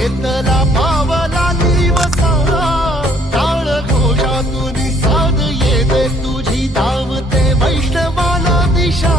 घेतला पावला दिवसा टाळ घोषातून साध येते तुझी धावते वैष्णवाला दिशा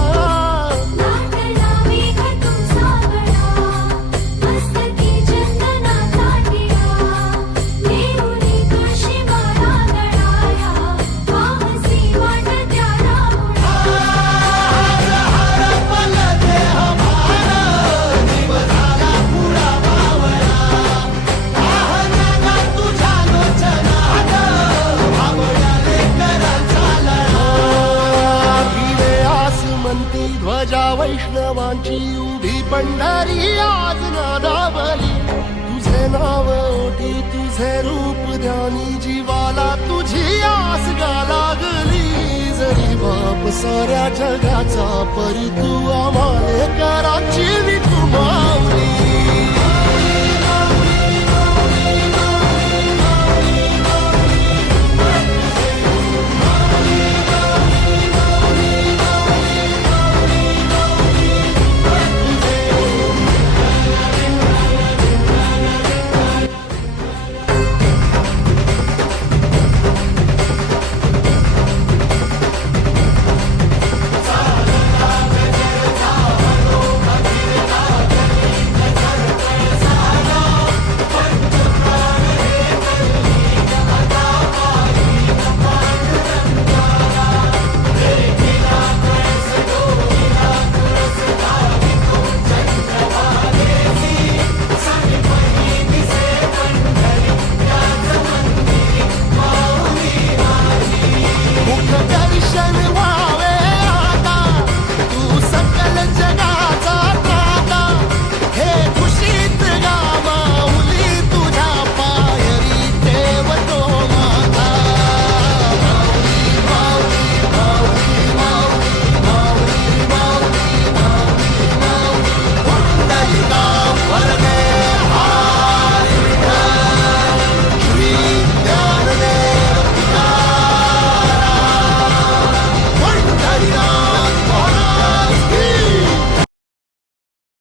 ध्वजा वैष्णवांची उभी पंढरी आज नादावली तुझे नाव ओठी तुझे रूप ध्यानी जीवाला तुझी आस गा लागली जरी बाप साऱ्या जगाचा परी तू आम्हाले कराची विठुमा